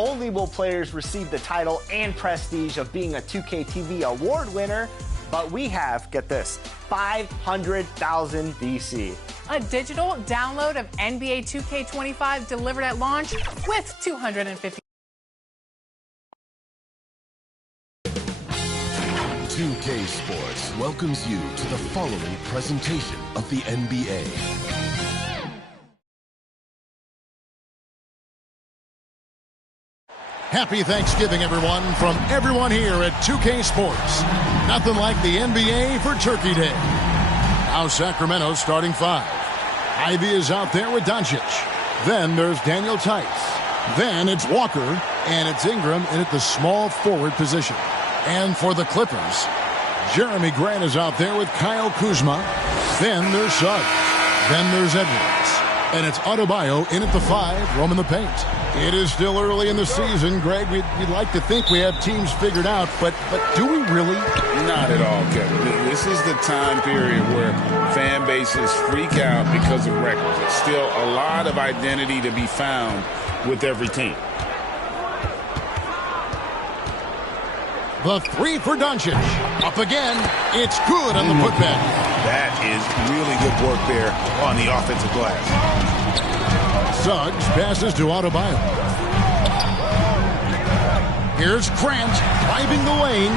only will players receive the title and prestige of being a 2K TV award winner, but we have, get this, 500,000 VC. A digital download of NBA 2K25 delivered at launch with 250. 2K Sports welcomes you to the following presentation of the NBA. Happy Thanksgiving, everyone, from everyone here at 2K Sports. Nothing like the NBA for Turkey Day. Now Sacramento's starting five. Ivy is out there with Doncic. Then there's Daniel Tice. Then it's Walker, and it's Ingram in at the small forward position. And for the Clippers, Jeremy Grant is out there with Kyle Kuzma. Then there's Suggs. Then there's Edwards. And it's Adebayo in at the five, roaming the paint. It is still early in the season, Greg. We'd like to think we have teams figured out, but do we really? Not at all, Kevin. This is the time period where fan bases freak out because of records. There's still a lot of identity to be found with every team. The three for Doncic. Up again. It's good on the putback. That is really good work there on the offensive glass. Suggs passes to Adebayo. Here's Grant driving the lane.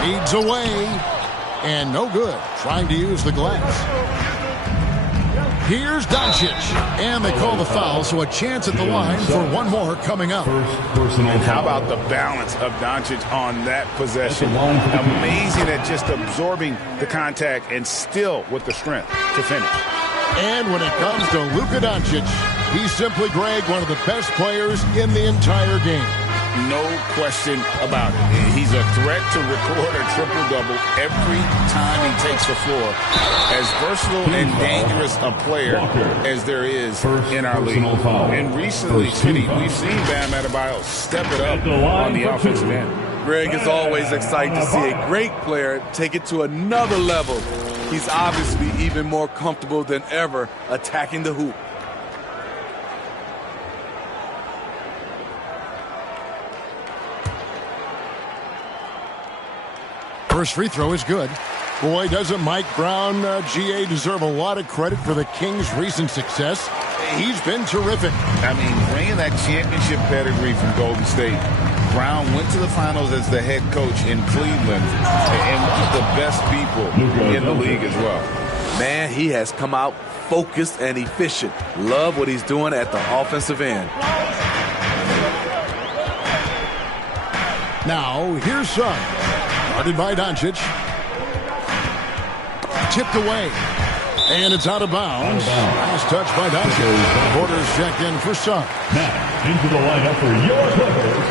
Fades away. And no good. Trying to use the glass. Here's Doncic. And they call the foul, so a chance at the line for one more coming up. And how about the balance of Doncic on that possession? Amazing at just absorbing the contact and still with the strength to finish. And when it comes to Luka Doncic, he's simply, Greg, one of the best players in the entire game. No question about it. He's a threat to record a triple-double every time he takes the floor. As versatile and dangerous a player as there is in our league. And recently, we've seen Bam Adebayo step it up on the offensive end. Greg, it's always exciting to see a great player take it to another level. He's obviously even more comfortable than ever attacking the hoop. First free throw is good. Boy, doesn't Mike Brown, GA, deserve a lot of credit for the Kings' recent success. He's been terrific. I mean, bringing that championship pedigree from Golden State. Brown went to the finals as the head coach in Cleveland and one of the best people in the league as well. Man, he has come out focused and efficient. Love what he's doing at the offensive end. Now, here's Suggs. Guarded by Doncic. Tipped away. And it's out of bounds. Last touch by Doncic. Porter's checked in for Suggs. Now, into the lineup for your Clippers,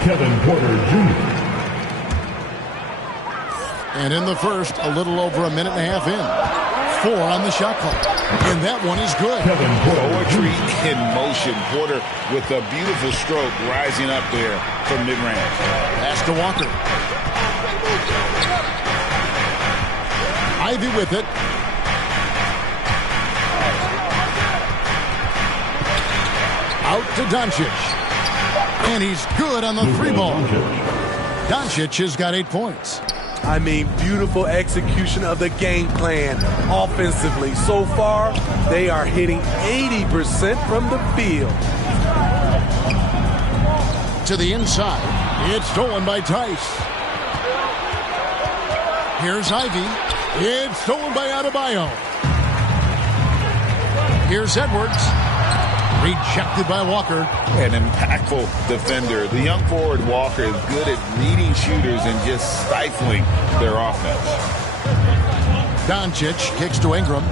Kevin Porter Jr. And in the first, a little over a minute and a half in. 4 on the shot clock. And that one is good. Poetry in motion. Porter with a beautiful stroke rising up there from mid-range. Pass to Walker. Ivy with it. Out to Doncic. And he's good on the three ball. Doncic has got 8 points. I mean, beautiful execution of the game plan offensively. So far, they are hitting 80% from the field. To the inside. It's stolen by Tice. Here's Ivy. It's stolen by Adebayo. Here's Edwards. Rejected by Walker. An impactful defender. The young forward Walker is good at reading shooters and just stifling their offense. Doncic kicks to Ingram.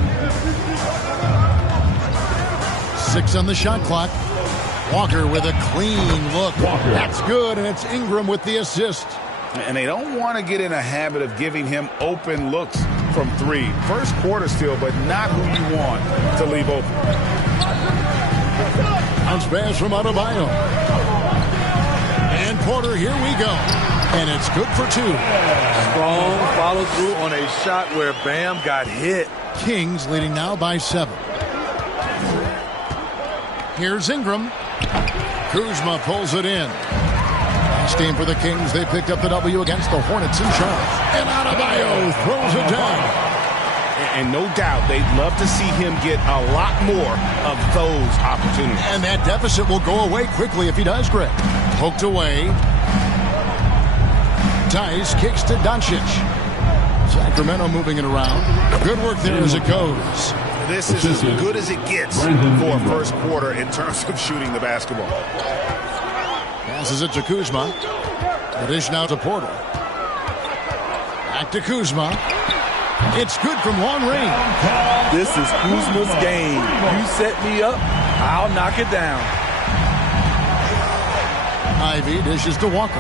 6 on the shot clock. Walker with a clean look. That's good, and it's Ingram with the assist. And they don't want to get in a habit of giving him open looks from 3. First quarter still, but not who you want to leave open. Bounce pass from Adebayo. And Porter, here we go. And it's good for 2. Strong follow through on a shot where Bam got hit. Kings leading now by 7. Here's Ingram. Kuzma pulls it in. Last game for the Kings, they picked up the W against the Hornets in Charlotte. And Adebayo throws it down. And no doubt they'd love to see him get a lot more of those opportunities. And that deficit will go away quickly if he does, Greg. Poked away. Tice kicks to Doncic. Sacramento moving it around. Good work there as it goes. This is as good as it gets for first quarter in terms of shooting the basketball. Passes it to Kuzma. The dish now to Porter. Back to Kuzma. It's good from long range. This is Kuzma's game. You set me up, I'll knock it down. Ivy dishes to Walker.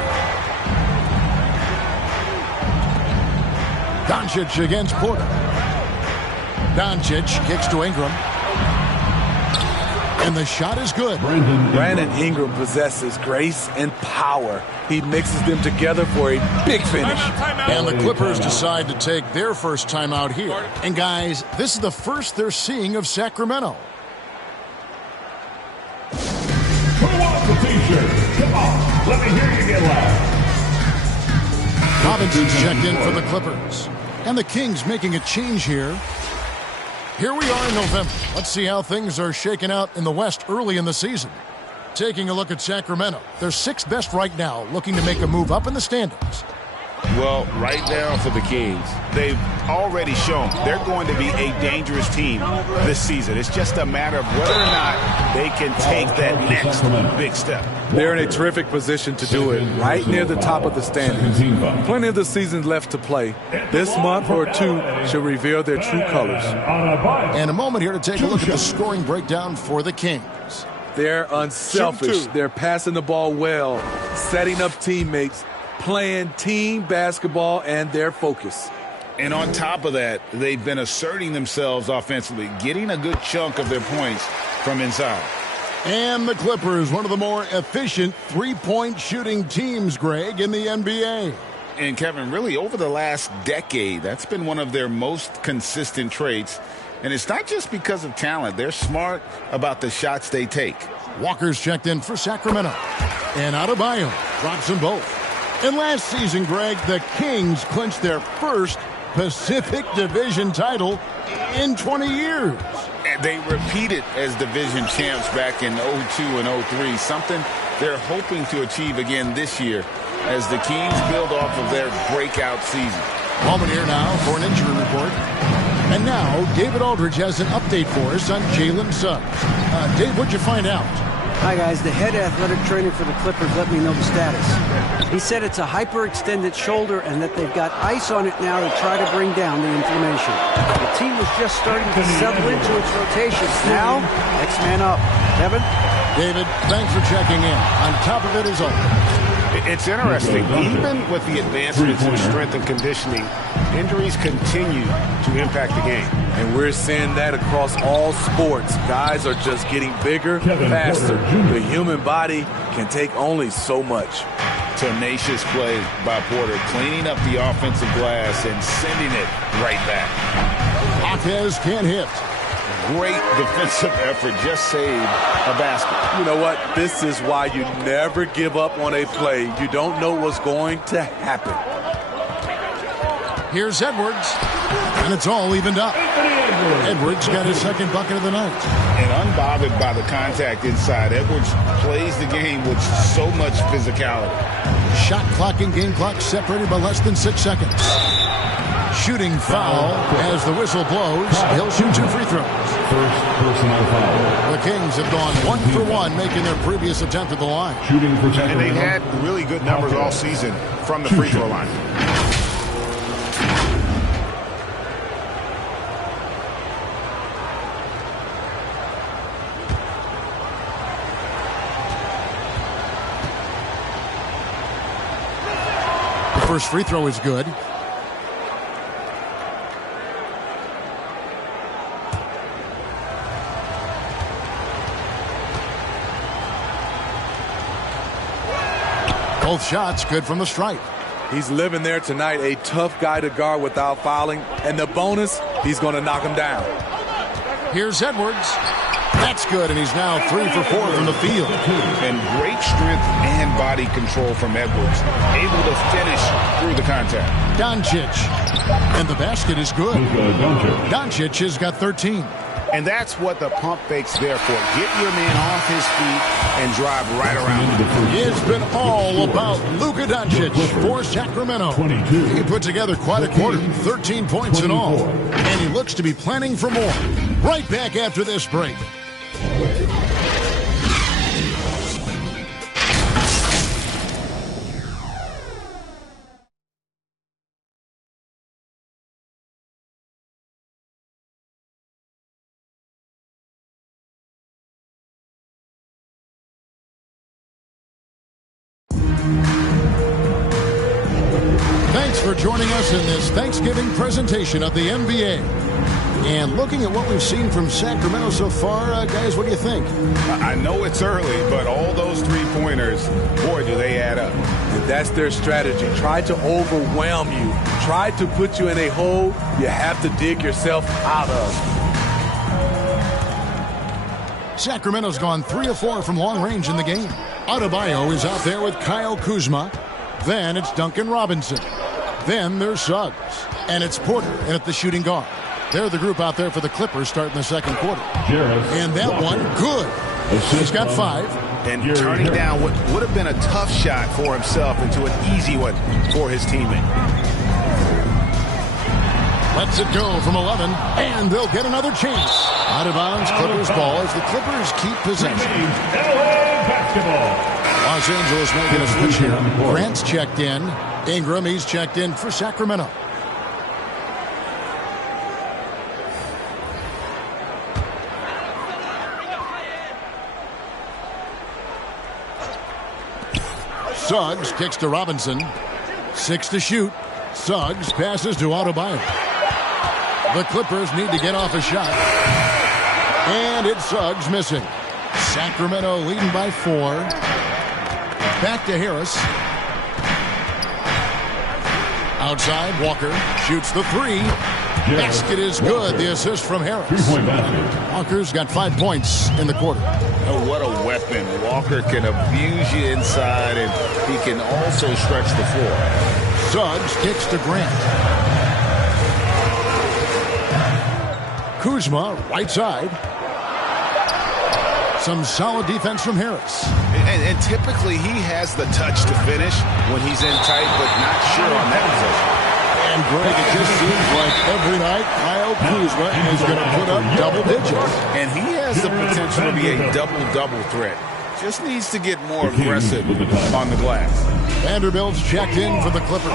Doncic against Porter. Doncic kicks to Ingram. And the shot is good. Brandon Ingram possesses grace and power. He mixes them together for a big finish. And the Clippers decide to take their first timeout here. And guys, this is the first they're seeing of Sacramento. Who wants the t-shirt? Come on, let me hear you get loud. Robinson's checked in for the Clippers. And the Kings making a change here. Here we are in November. Let's see how things are shaking out in the West early in the season. Taking a look at Sacramento. They're sixth best right now, looking to make a move up in the standings. Well, right now for the Kings, they've already shown they're going to be a dangerous team this season. It's just a matter of whether or not they can take that next big step. They're in a terrific position to do it, right near the top of the standings. Plenty of the season left to play. This month or two should reveal their true colors. And a moment here to take a look at the scoring breakdown for the Kings. They're unselfish. They're passing the ball well, setting up teammates, playing team basketball, and their focus. And on top of that, they've been asserting themselves offensively, getting a good chunk of their points from inside. And the Clippers, one of the more efficient three-point shooting teams, Greg, in the NBA. And Kevin, really over the last decade, that's been one of their most consistent traits. And it's not just because of talent. They're smart about the shots they take. Walker's checked in for Sacramento. And Adebayo drops them both. And last season, Greg, the Kings clinched their first Pacific Division title in 20 years. And they repeated as division champs back in 02 and 03, something they're hoping to achieve again this year as the Kings build off of their breakout season. Moment here now for an injury report. And now, David Aldridge has an update for us on Jalen Suggs. Dave, what'd you find out? Hi, guys. The head athletic trainer for the Clippers let me know the status. He said it's a hyperextended shoulder and that they've got ice on it now to try to bring down the inflammation. The team was just starting to settle into its rotations. Now, next man up. Kevin? David, thanks for checking in. On top of it is always. It's interesting. Even with the advancements in strength and conditioning, injuries continue to impact the game. And we're seeing that across all sports. Guys are just getting bigger, faster. The human body can take only so much. Tenacious play by Porter, cleaning up the offensive glass and sending it right back. Marquez can't hit. Great defensive effort, just saved a basket. You know what? This is why you never give up on a play. You don't know what's going to happen. Here's Edwards, and it's all evened up. Edwards got his second bucket of the night. And unbothered by the contact inside, Edwards plays the game with so much physicality. Shot clock and game clock separated by less than 6 seconds. Shooting foul as the whistle blows. He'll shoot 2 free throws. First personal foul. The Kings have gone 1 for 1, making their previous attempt at the line. Shooting for Sacramento. And they've had really good numbers all season from the free throw line. The first free throw is good. Both shots good from the stripe. He's living there tonight, a tough guy to guard without fouling. And the bonus, he's going to knock him down. Here's Edwards. That's good, and he's now 3 for 4 from the field. And great strength and body control from Edwards. Able to finish through the contact. Doncic. And the basket is good. Doncic has got 13. And that's what the pump fake's there for. Get your man off his feet and drive right around him. It's been all about Luka Doncic for Sacramento. He put together quite a quarter, 13 points in all. And he looks to be planning for more. Right back after this break. Thanks for joining us in this Thanksgiving presentation of the NBA. And looking at what we've seen from Sacramento so far, guys, what do you think? I know it's early, but all those three-pointers, boy, do they add up. And that's their strategy. Try to overwhelm you. Try to put you in a hole you have to dig yourself out of. Sacramento's gone 3 of 4 from long range in the game. Adebayo is out there with Kyle Kuzma. Then it's Duncan Robinson. Then there's Suggs. And it's Porter in at the shooting guard. They're the group out there for the Clippers starting the second quarter. And that one, good. He's got 5. And turning down what would have been a tough shot for himself into an easy one for his teammate. Lets it go from 11, and they'll get another chance. Out of bounds, Clippers ball as the Clippers keep possession. Los Angeles making a switch here. Grant's checked in. Ingram, he's checked in for Sacramento. Suggs kicks to Robinson. 6 to shoot. Suggs passes to Adebayo. The Clippers need to get off a shot. And it's Suggs missing. Sacramento leading by 4. Back to Harris. Outside, Walker shoots the 3. Basket is good. The assist from Harris. Walker's got 5 points in the quarter. Oh, what a weapon. Walker can abuse you inside, and he can also stretch the floor. Suggs kicks to Grant. Kuzma, right side. Some solid defense from Harris. And typically he has the touch to finish when he's in tight, but not sure on that position. And Greg, it just seems like every night Kyle Kuzma is going to put up double digits. And he has the potential to be a double-double threat. Just needs to get more aggressive on the glass. Vanderbilt's checked in for the Clippers.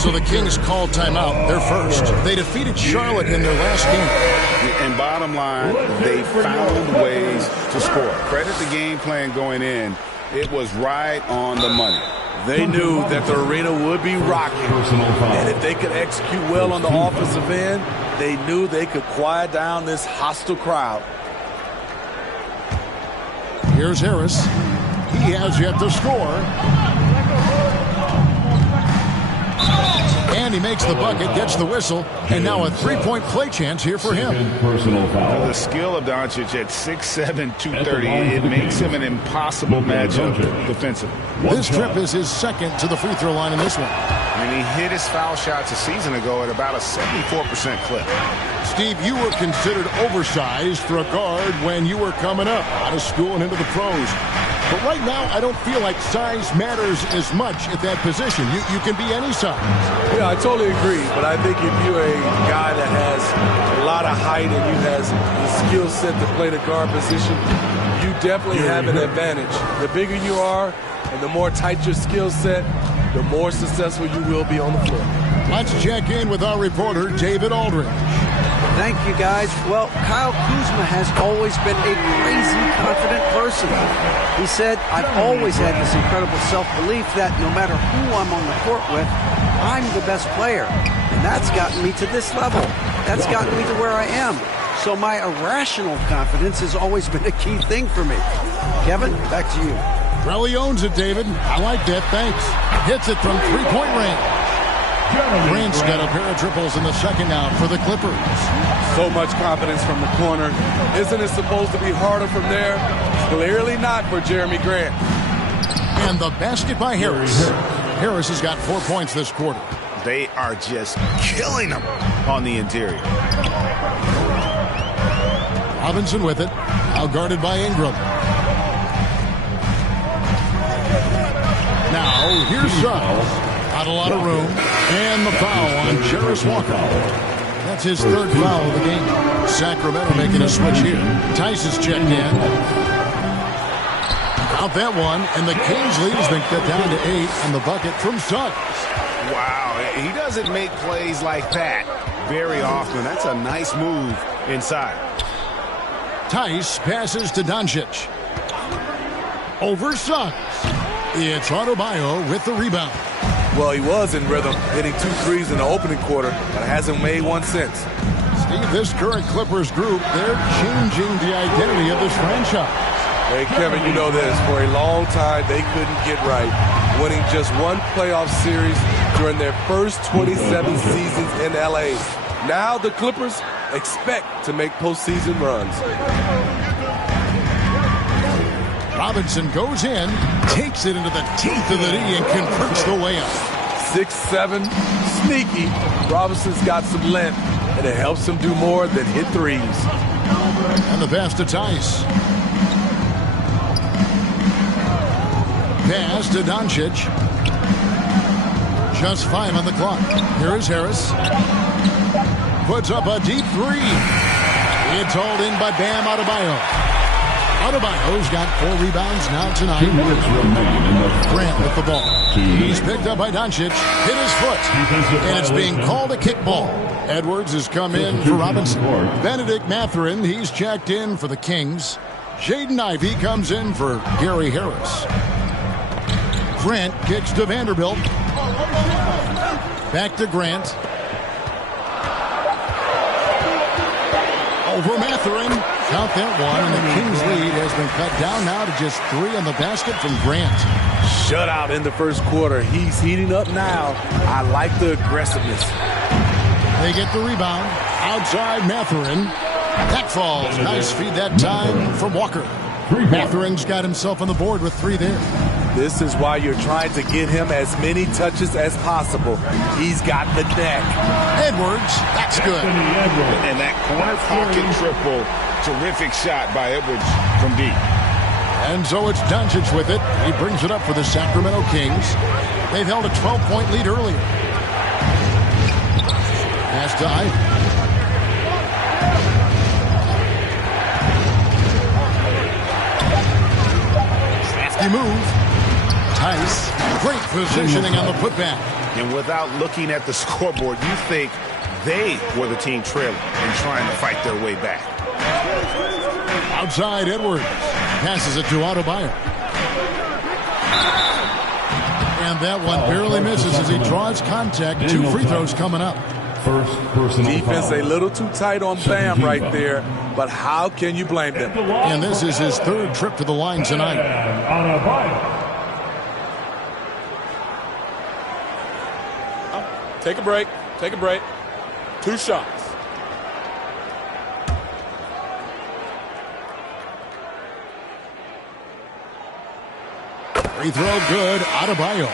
So the Kings called timeout. They're first. They defeated Charlotte in their last game. And bottom line, they found ways to score. Credit the game plan going in. It was right on the money. They knew that the arena would be rocking. And if they could execute well on the offensive end, they knew they could quiet down this hostile crowd. Here's Harris. He has yet to score. And he makes the bucket, gets the whistle, and now a 3-point play chance here for him. The skill of Doncic at 6'7", 230, it makes him an impossible matchup defensively. This trip is his second to the free throw line in this one. And he hit his foul shots a season ago at about a 74% clip. Steve, you were considered oversized for a guard when you were coming up out of school and into the pros. But right now, I don't feel like size matters as much at that position. You can be any size. Yeah, I totally agree. But I think if you're a guy that has a lot of height and you has the skill set to play the guard position, you definitely have an advantage. The bigger you are and the more tight your skill set, the more successful you will be on the floor. Let's check in with our reporter, David Aldridge. Thank you, guys. Well, Kyle Kuzma has always been a crazy confident person. He said, I've always had this incredible self-belief that no matter who I'm on the court with, I'm the best player. And that's gotten me to this level. That's gotten me to where I am. So my irrational confidence has always been a key thing for me. Kevin, back to you. Really owns it, David. I like that. Thanks. Hits it from 3-point range. Grant's got a pair of triples in the second now for the Clippers. So much confidence from the corner. Isn't it supposed to be harder from there? Clearly not for Jeremy Grant. And the basket by Harris. Harris has got 4 points this quarter. They are just killing them on the interior. Robinson with it. Now guarded by Ingram. Now, here's Suggs. Not a lot of room. And the foul on Jarris Walker. That's his third foul of the game. Sacramento making a switch here. Tice is checked in. Out that one. And the Kings lead has been cut down to 8 on the bucket from Suggs. Wow, he doesn't make plays like that very often. That's a nice move inside. Tice passes to Doncic. Over Suggs. It's Adebayo with the rebound. Well, he was in rhythm, hitting 2 threes in the opening quarter, but hasn't made one since. Steve, this current Clippers group, they're changing the identity of this franchise. Hey, Kevin, you know this. For a long time, they couldn't get right, winning just one playoff series during their first 27 seasons in L.A. Now the Clippers expect to make postseason runs. Robinson goes in, takes it into the teeth of the knee, and converts the layup. 6'7", sneaky. Robinson's got some length, and it helps him do more than hit threes. And the pass to Tice. Pass to Doncic. Just 5 on the clock. Here is Harris. Puts up a deep 3. It's hauled in by Bam Adebayo. Adebayo's got 4 rebounds now tonight. 2 minutes remaining in the Grant with the ball. He's picked up by Doncic. Hit his foot. And it's being called a kickball. Edwards has come in for Robinson. Benedict Mathurin, he's checked in for the Kings. Jaden Ivey comes in for Gary Harris. Grant kicks to Vanderbilt. Back to Grant. Over Mathurin. Count that one, and the Kings lead has been cut down now to just 3 on the basket from Grant. Shutout in the first quarter. He's heating up now. I like the aggressiveness. They get the rebound. Outside Mathurin. That falls. Nice feed that time from Walker. Mathurin's got himself on the board with 3 there. This is why you're trying to get him as many touches as possible. He's got the neck. Edwards, that's good. And that corner pocket triple. Terrific shot by Edwards from deep. And so it's Doncic with it. He brings it up for the Sacramento Kings. They've held a 12-point lead earlier. Pass to Ivey. Crafty move. Tice. Great positioning on the putback. And without looking at the scoreboard, you think they were the team trailing and trying to fight their way back. Outside Edwards. Passes it to Adebayo. And that one barely misses as he draws contact. 2 free throws coming up. First personal defense foul. a little too tight on Bam right there, but how can you blame them? And this is his 3rd trip to the line tonight. Take a break. Take a break. 2 shots. Free throw good. Adebayo.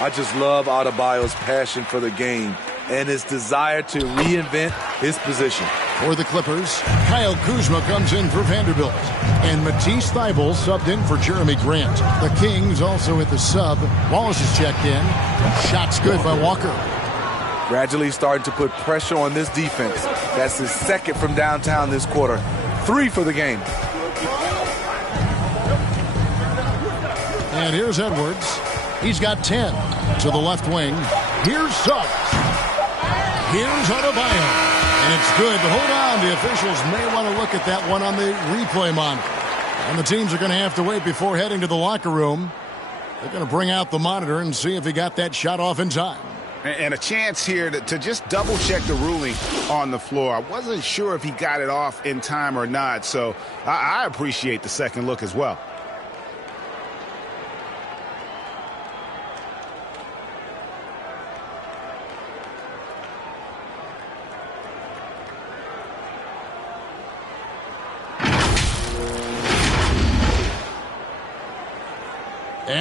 I just love Adebayo's passion for the game and his desire to reinvent his position. For the Clippers, Kyle Kuzma comes in for Vanderbilt. And Matisse Thybulle subbed in for Jeremy Grant. The Kings also at the sub. Wallace is checked in. Shots good by Walker. Gradually starting to put pressure on this defense. That's his 2nd from downtown this quarter. 3 for the game. And here's Edwards. He's got 10 to the left wing. Here's Suggs. Here's Adebayo. And it's good. But hold on. The officials may want to look at that one on the replay monitor. And the teams are going to have to wait before heading to the locker room. They're going to bring out the monitor and see if he got that shot off in time. And a chance here to just double-check the ruling on the floor. I wasn't sure if he got it off in time or not, so I appreciate the second look as well.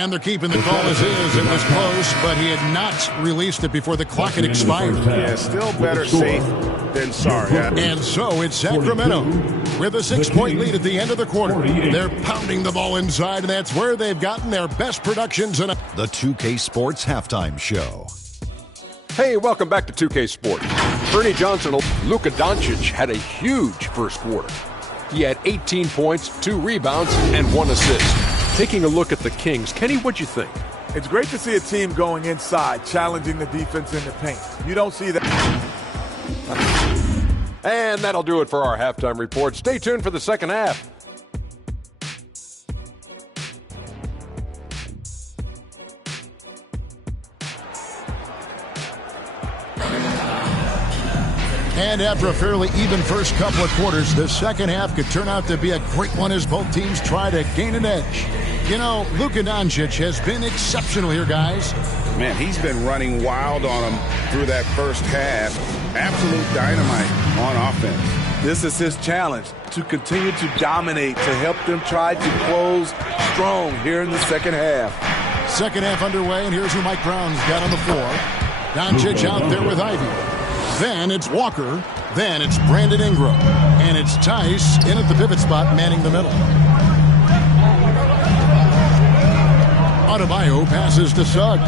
And they're keeping the call as is. It was close, but he had not released it before the clock had expired. Yeah, still better safe than sorry. And so it's Sacramento with a 6-point lead at the end of the quarter. They're pounding the ball inside, and that's where they've gotten their best productions. In the 2K Sports Halftime Show. Hey, welcome back to 2K Sports. Ernie Johnson, Luka Doncic had a huge first quarter. He had 18 points, 2 rebounds, and 1 assist. Taking a look at the Kings, Kenny, what'd you think? It's great to see a team going inside, challenging the defense in the paint. You don't see that. And that'll do it for our halftime report. Stay tuned for the second half. And after a fairly even first couple of quarters, the second half could turn out to be a great one as both teams try to gain an edge. You know, Luka Doncic has been exceptional here, guys. Man, he's been running wild on them through that first half. Absolute dynamite on offense. This is his challenge, to continue to dominate, to help them try to close strong here in the second half. Second half underway, and here's who Mike Brown's got on the floor. Doncic out there with Ivy. Then it's Walker. Then it's Brandon Ingram. And it's Tice in at the pivot spot, manning the middle. Adebayo passes to Suggs.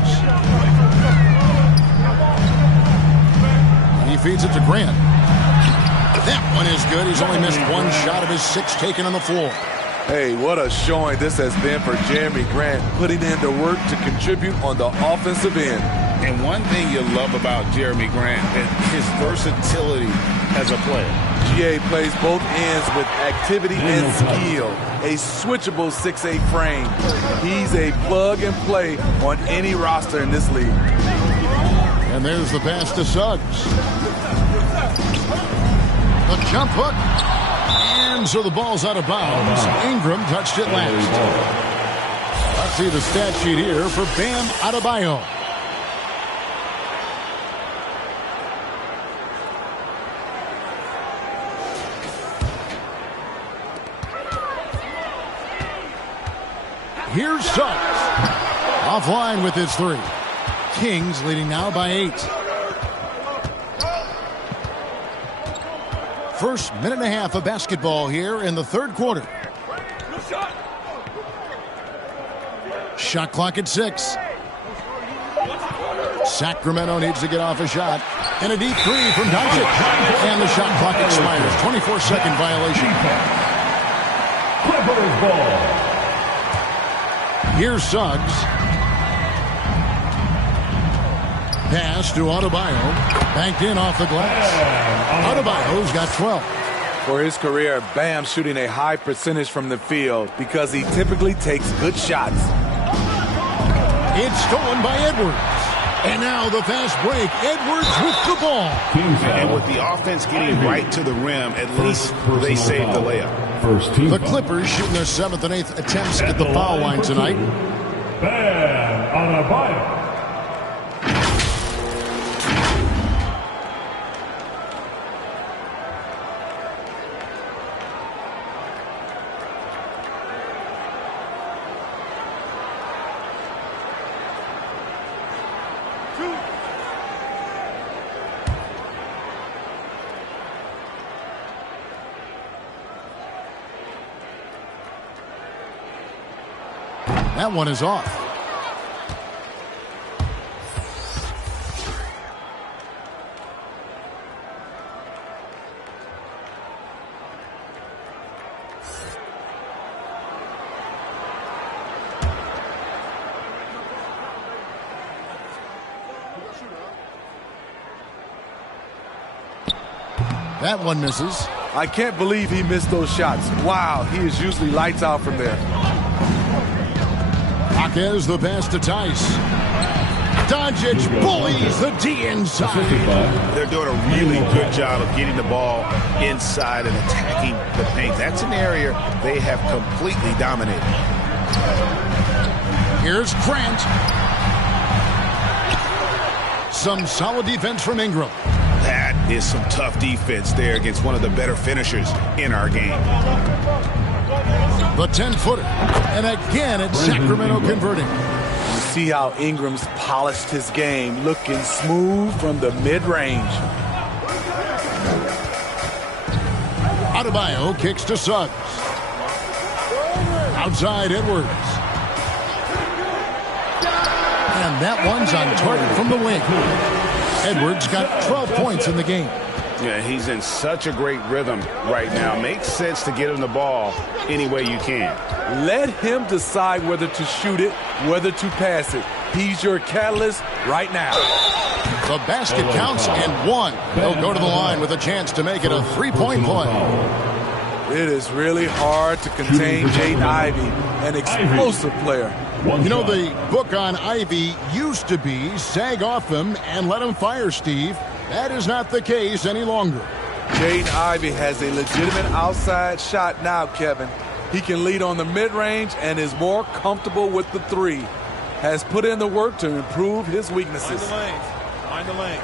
He feeds it to Grant. That one is good. He's only missed 1 shot of his 6 taken on the floor. Hey, what a showing this has been for Jeremy Grant, putting in the work to contribute on the offensive end. And one thing you love about Jeremy Grant is his versatility as a player. GA plays both ends with activity and skill. A switchable 6'8" frame. He's a plug-and-play on any roster in this league. And there's the pass to Suggs. The jump hook. And so the ball's out of bounds. Ingram touched it last. Let's see the stat sheet here for Bam Adebayo. Here's Suggs. Offline with his 3. Kings leading now by 8. First minute and a half of basketball here in the third quarter. Shot clock at 6. Sacramento needs to get off a shot. And a deep 3 from Doncic. And the shot clock expires. 24-second violation. Clippers ball. Here's Suggs. Pass to Adebayo. Banked in off the glass. Adebayo's got 12. For his career, Bam shooting a high percentage from the field because he typically takes good shots. It's stolen by Edwards. And now the fast break. Edwards with the ball. And with the offense getting right to the rim, at least they saved the layup. The Clippers shooting their 7th and 8th attempts at the foul line tonight. Bam Adebayo. That one is off. That one misses. I can't believe he missed those shots. Wow, he is usually lights out from there. Jaquez the pass to Tice. Doncic bullies the D inside. They're doing a really good job of getting the ball inside and attacking the paint. That's an area they have completely dominated. Here's Grant. Some solid defense from Ingram. That is some tough defense there against one of the better finishers in our game. The 10-footer. And again, it's Sacramento converting. see how Ingram's polished his game, looking smooth from the mid-range. Adebayo kicks to Suggs. Outside Edwards. And that one's on target from the wing. Edwards got 12 points in the game. Yeah, he's in such a great rhythm right now. Makes sense to get him the ball any way you can. Let him decide whether to shoot it, whether to pass it. He's your catalyst right now. The basket counts and one. He'll go to the line with a chance to make it a three-point play. It is really hard to contain Jaden Ivey, an explosive player. You know, the book on Ivy used to be sag off him and let him fire, Steve. That is not the case any longer. Jaden Ivey has a legitimate outside shot now, Kevin. He can lead on the mid-range and is more comfortable with the three. Has put in the work to improve his weaknesses. Mind the lanes.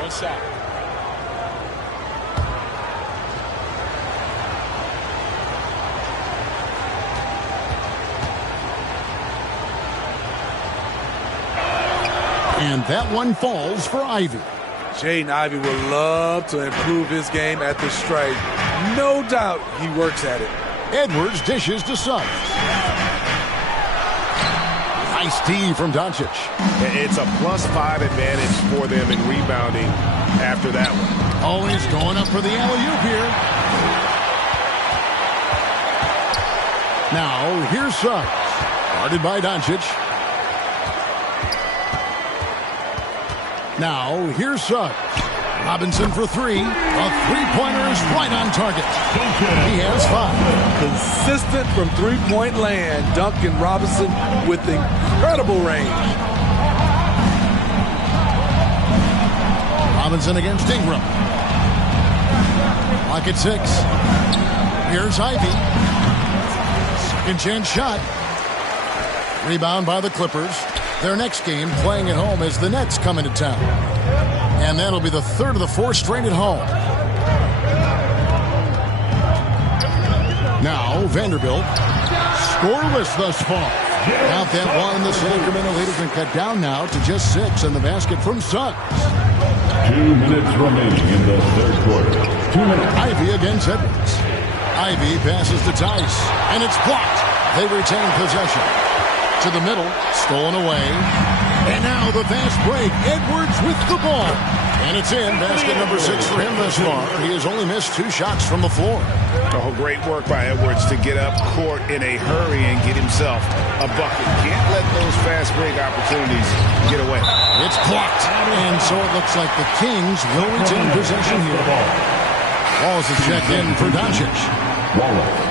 One shot. And that one falls for Ivy. Jaden Ivey would love to improve his game at the stripe. No doubt he works at it. Edwards dishes to Suggs. Nice D from Doncic. It's a +5 advantage for them in rebounding after that one. Oh, he's going up for the alley-oop here. Now, here's Suggs. Guarded by Doncic. Now, here's Suggs. Robinson for three. A three-pointer is right on target. He has 5. Consistent from three-point land. Duncan Robinson with incredible range. Robinson against Ingram. Clock at 6. Here's Ivy. Second chance shot. Rebound by the Clippers. Their next game playing at home as the Nets come into town. And that'll be the third of the 4 straight at home. Now, Vanderbilt, scoreless thus far. Out that one, and the Sacramento lead has been cut down now to just 6, and the basket from Suggs. 2 minutes remaining in the third quarter. 2 minutes. Ivy against Edwards. Ivy passes to Tice, and it's blocked. They retain possession. To the middle, stolen away. And now the fast break. Edwards with the ball. And it's in. Basket number 6 for him thus far. He has only missed 2 shots from the floor. Oh, great work by Edwards to get up court in a hurry and get himself a bucket. Can't let those fast break opportunities get away. It's blocked. And so it looks like the Kings will retain possession here. Wallace is checked in for Doncic. Wallace.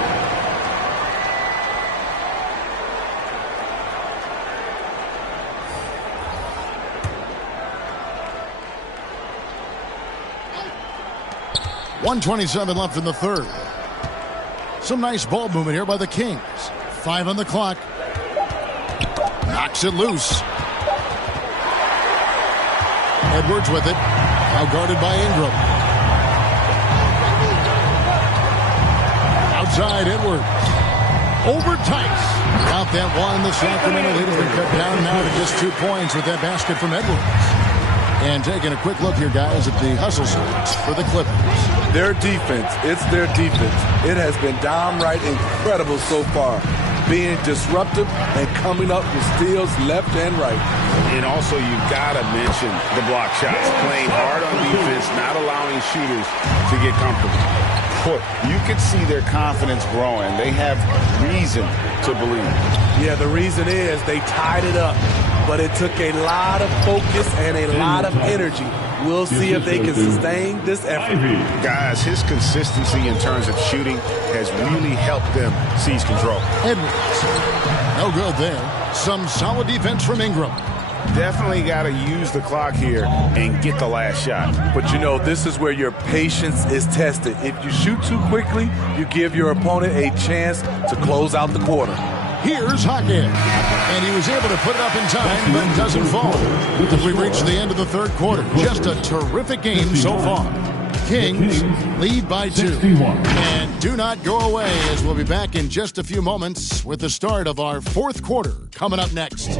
.127 left in the third. Some nice ball movement here by the Kings. 5 on the clock. Knocks it loose. Edwards with it. Now guarded by Ingram. Outside Edwards. Over Tice. Out that one. The Sacramento lead has been cut down now to just 2 points with that basket from Edwards. And taking a quick look here, guys, at the hustle stats for the Clippers. Their defense, it's their defense. It has been downright incredible so far. Being disruptive and coming up with steals left and right. And also, you've got to mention the block shots. Playing hard on defense, not allowing shooters to get comfortable. You could see their confidence growing. They have reason to believe. Yeah, the reason is they tied it up. But it took a lot of focus and a lot of energy. We'll see if they can sustain this effort. Guys, his consistency in terms of shooting has really helped them seize control. Edwards. No good there. Some solid defense from Ingram. Definitely got to use the clock here and get the last shot. But, you know, this is where your patience is tested. If you shoot too quickly, you give your opponent a chance to close out the quarter. Here's Hockett. And he was able to put it up in time, but doesn't fall. As we reach the end of the third quarter, just a terrific game so far. Kings lead by 2. 61. And do not go away, as we'll be back in just a few moments with the start of our fourth quarter coming up next.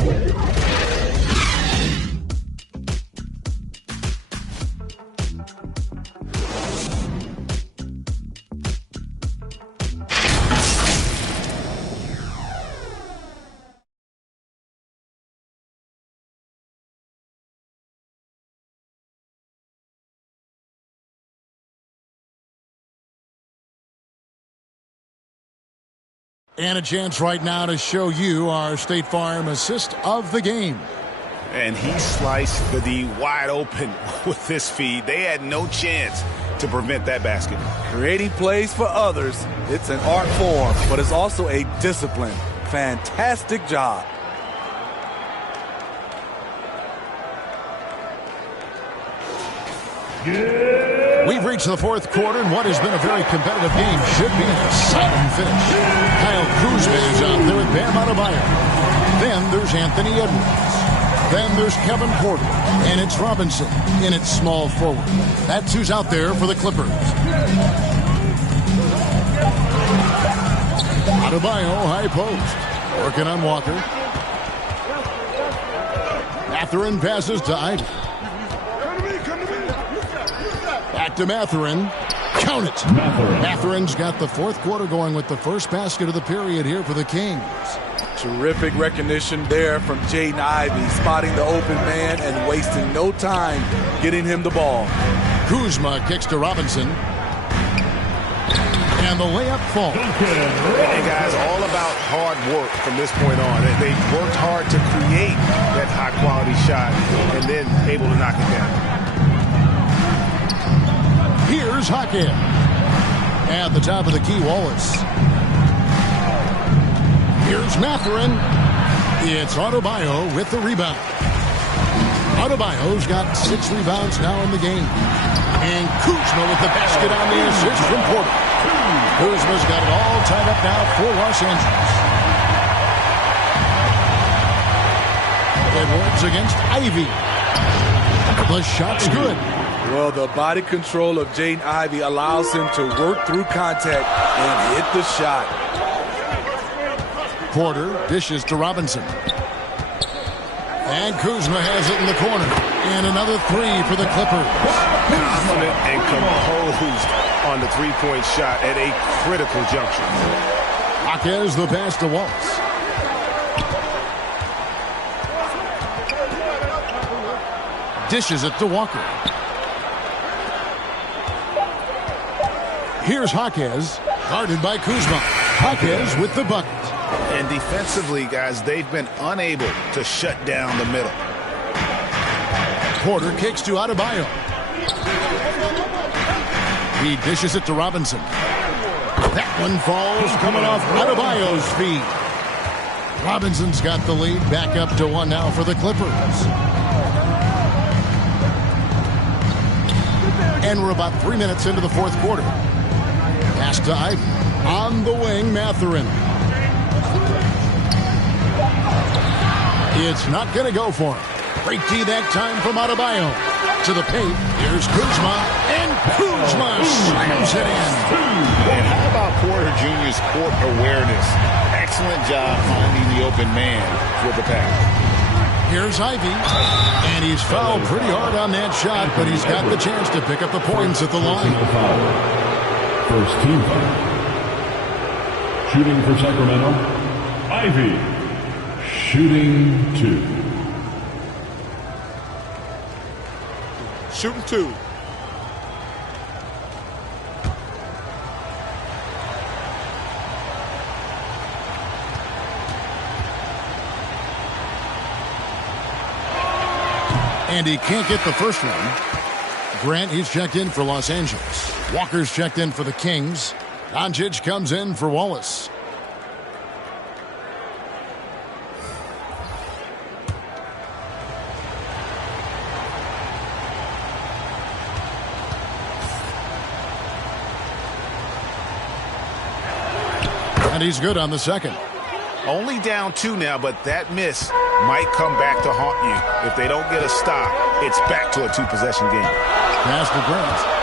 And a chance right now to show you our State Farm assist of the game. And he sliced the D wide open with this feed. They had no chance to prevent that basket. Creating plays for others, it's an art form, but it's also a discipline. Fantastic job. We've reached the fourth quarter, and what has been a very competitive game should be an exciting finish. Kyle Kuzma is out there with Bam Adebayo. Then there's Anthony Edwards. Then there's Kevin Porter. And it's Robinson in its small forward. That's who's out there for the Clippers. Adebayo, high post. Working on Walker. Mathurin passes to Ivy. Back to Mathurin. Count it. Mathurin's got the fourth quarter going with the first basket of the period here for the Kings. Terrific recognition there from Jaden Ivey, spotting the open man and wasting no time getting him the ball. Kuzma kicks to Robinson. And the layup falls. And guys, all about hard work from this point on. They worked hard to create that high-quality shot and then able to knock it down. Here's Hackett. At the top of the key, Wallace. Here's Mathurin. It's Adebayo with the rebound. Adebayo's got 6 rebounds now in the game. And Kuzma with the basket on the assist from Porter. Kuzma's got it all tied up now for Los Angeles. Edwards against Ivy. The shot's good. Well, the body control of Jaden Ivey allows him to work through contact and hit the shot. Porter dishes to Robinson. And Kuzma has it in the corner. And another 3 for the Clippers. Confident and composed on the three-point shot at a critical juncture. Jaquez the pass to Wallace. Dishes it to Walker. Here's Jaquez, guarded by Kuzma. Jaquez with the bucket. And defensively, guys, they've been unable to shut down the middle. Porter kicks to Adebayo. He dishes it to Robinson. That one falls, coming off Adebayo's feet. Robinson's got the lead, back up to 1 now for the Clippers. And we're about 3 minutes into the fourth quarter. Pass to Ivy. On the wing, Mathurin. It's not going to go for him. Great D that time from Adebayo. To the paint. Here's Kuzma. And Kuzma slams it in. And how about Porter Jr.'s court awareness? Excellent job finding the open man with the pass. Here's Ivy. And he's fouled pretty hard on that shot, but he's got the chance to pick up the points at the line. First team foul. Shooting for Sacramento, Ivy. Shooting 2. Shooting 2. And he can't get the first one. Grant, he's checked in for Los Angeles. Walker's checked in for the Kings. Doncic comes in for Wallace. And he's good on the second. Only down 2 now, but that miss might come back to haunt you. If they don't get a stop, it's back to a 2-possession game. Pass to Grant.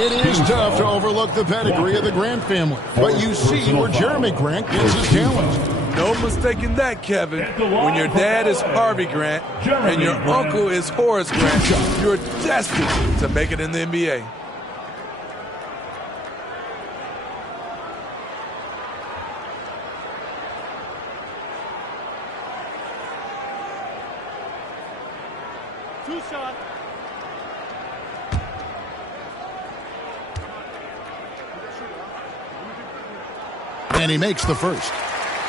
It is tough to overlook the pedigree of the Grant family, but you see where Jeremy Grant gets his talent. No mistaking that, Kevin. When your dad is Harvey Grant and your uncle is Horace Grant, you're destined to make it in the NBA. Two shots. And he makes the first.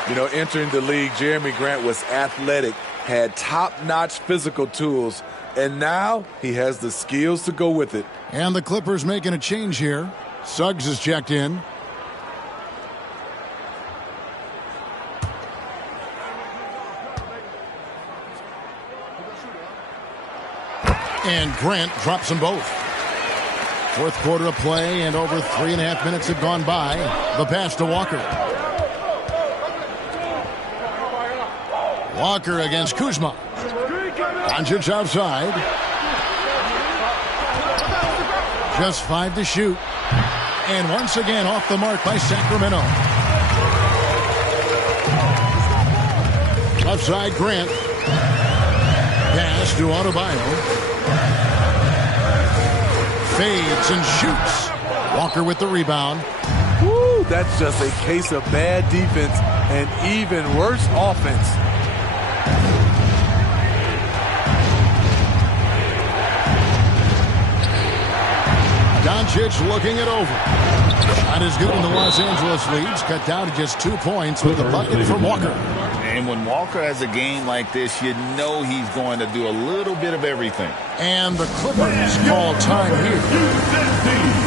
You know, entering the league, Jeremy Grant was athletic, had top-notch physical tools, and now he has the skills to go with it. And the Clippers making a change here. Suggs is checked in. And Grant drops them both. Fourth quarter of play, and over 3.5 minutes have gone by. The pass to Walker. Walker against Kuzma. Doncic outside. Just 5 to shoot. And once again off the mark by Sacramento. Left side, Grant. Pass to Adebayo. Fades and shoots. Walker with the rebound. Woo, that's just a case of bad defense and even worse offense. Doncic looking it over. Shot is good, and the Los Angeles leads cut down to just 2 points with the bucket from Walker. And when Walker has a game like this, you know he's going to do a little bit of everything. And the Clippers call time here.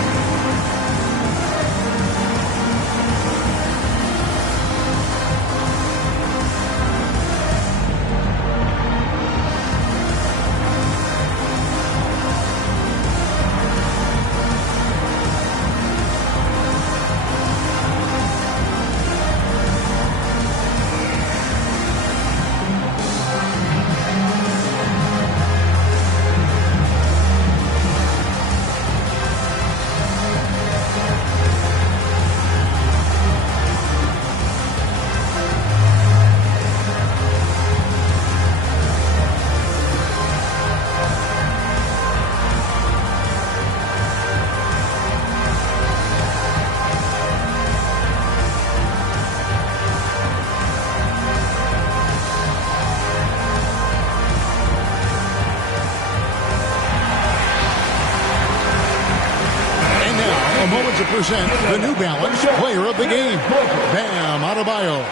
Present the New Balance player of the game, Bam Adebayo.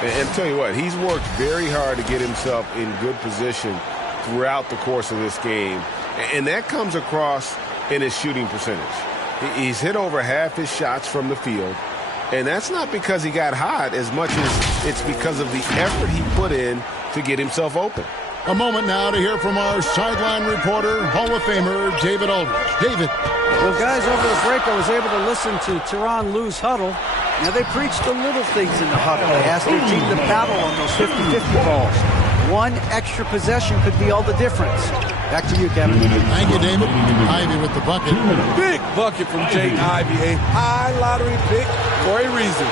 And tell you what, he's worked very hard to get himself in good position throughout the course of this game. And that comes across in his shooting percentage. He's hit over half his shots from the field. And that's not because he got hot as much as it's because of the effort he put in to get himself open. A moment now to hear from our sideline reporter, Hall of Famer David Aldridge. David. Well, guys, over the break, I was able to listen to Tyronn Lue's huddle. Now, they preached the little things in the huddle. They asked their team to battle on those 50-50 balls. One extra possession could be all the difference. Back to you, Kevin. Thank you, David. Ivy with the bucket. Big bucket from Jaden Ivey, a high lottery pick for a reason.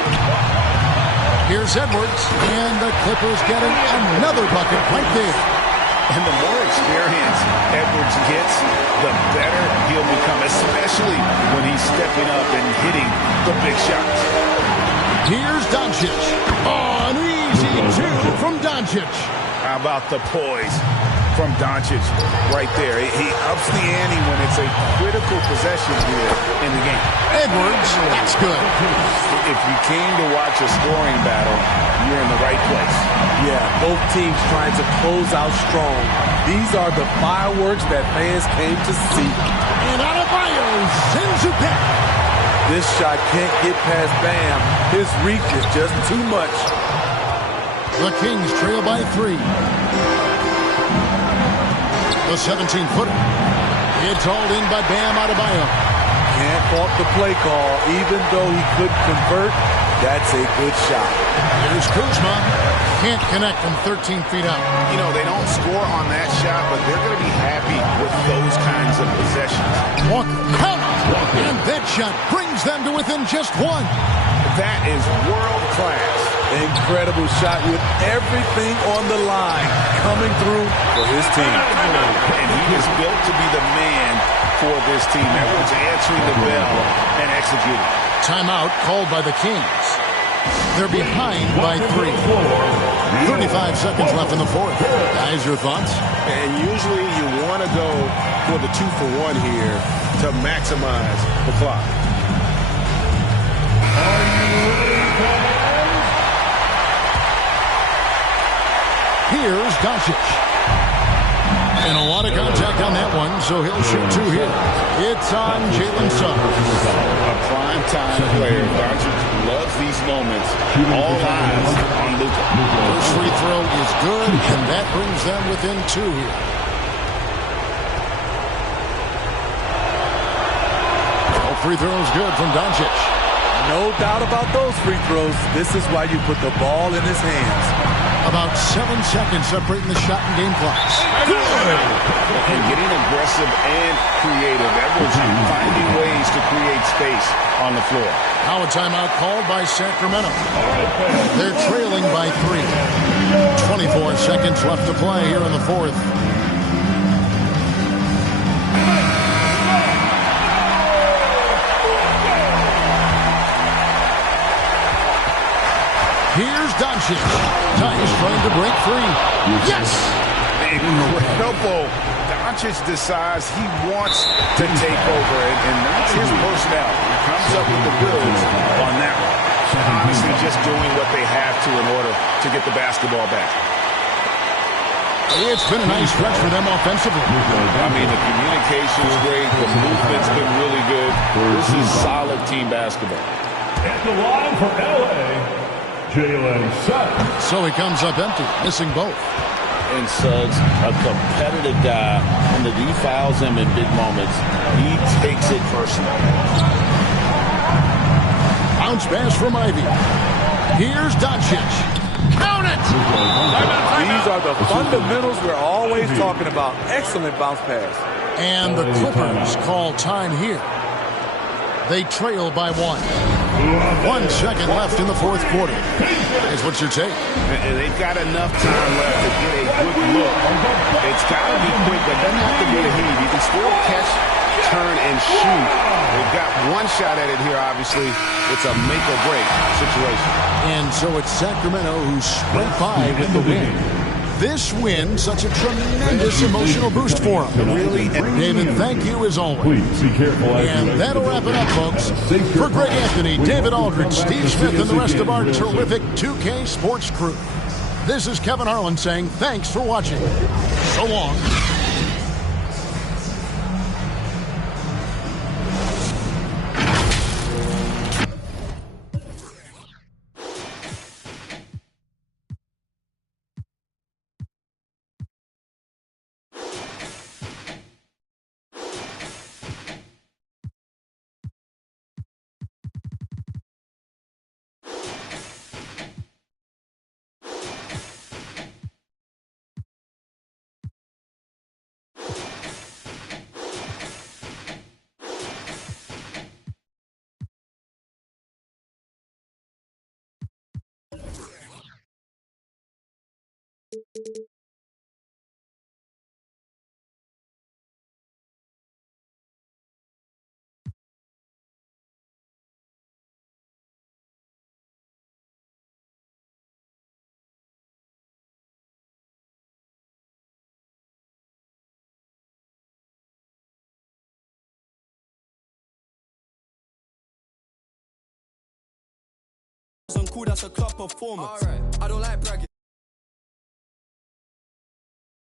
Here's Edwards, and the Clippers getting another bucket right there. And the more experience Edwards gets, the better he'll become, especially when he's stepping up and hitting the big shots. Here's Doncic. Oh, an easy 2 from Doncic. How about the poise from Doncic right there? He ups the ante when it's a critical possession here in the game. Edwards, that's good. If you came to watch a scoring battle, you're in the right place. Yeah, both teams trying to close out strong. These are the fireworks that fans came to see. And Adebayo sends it back. This shot can't get past Bam. His reach is just too much. The Kings trail by 3. The 17-footer. It's hauled in by Bam Adebayo. Can't fault the play call. Even though he couldn't convert, that's a good shot. Here's Kuzma. Can't connect from 13 feet out. You know, they don't score on that shot, but they're going to be happy with those kinds of possessions. Walker, count! And that shot brings them to within just one. That is world class. Incredible shot with everything on the line coming through for his team. And he is built to be the man for this team. Everyone's answering the bell and executing. Timeout called by the Kings. They're behind by 3. 35 seconds left in the fourth. Guys, your thoughts? And usually you want to go for the 2-for-1 here to maximize the clock. Here's Doncic. And a lot of contact on that one, so he'll shoot 2 here. It's on Jalen Suggs. A prime-time player. Doncic loves these moments. All eyes on Luka. First free throw is good, and that brings them within 2 here. All free throws good from Doncic. No doubt about those free throws. This is why you put the ball in his hands. About 7 seconds separating the shot and game clocks. Good! And getting aggressive and creative. Everyone's finding ways to create space on the floor. Now a timeout called by Sacramento. They're trailing by 3. 24 seconds left to play here in the fourth. Here's Doncic. Tyus trying to break free. Yes! Incredible. Doncic decides he wants to take over, and that's his personnel. He comes up with the goods on that one. Obviously just doing what they have to in order to get the basketball back. It's been a nice stretch for them offensively. I mean, the communication's great. The movement's been really good. This is solid team basketball. At the line for L.A., Jalen Suggs. So he comes up empty, missing both. And Suggs, a competitive guy, and if he fouls him in big moments, he takes it personal. Bounce pass from Ivy. Here's Doncic. Count it! These are the fundamentals we're always talking about. Excellent bounce pass. And the Clippers call time here. They trail by 1. 1 second left in the fourth quarter. Is what your take? And they've got enough time left to get a good look. It's got to be quick, but it doesn't have to be a heat. You can still catch, turn, and shoot. They've got one shot at it here, obviously. It's a make-or-break situation. And so it's Sacramento who sprint by with the win. This win, such a tremendous emotional boost for them. Really, David, thank you as always. Please be careful. And that'll wrap it up, folks. For Greg Anthony, David Aldridge, Steve Smith, and the rest of our terrific 2K Sports crew, this is Kevin Harlan saying thanks for watching. So long. Cool, that's a club performance. Alright, I don't like bragging.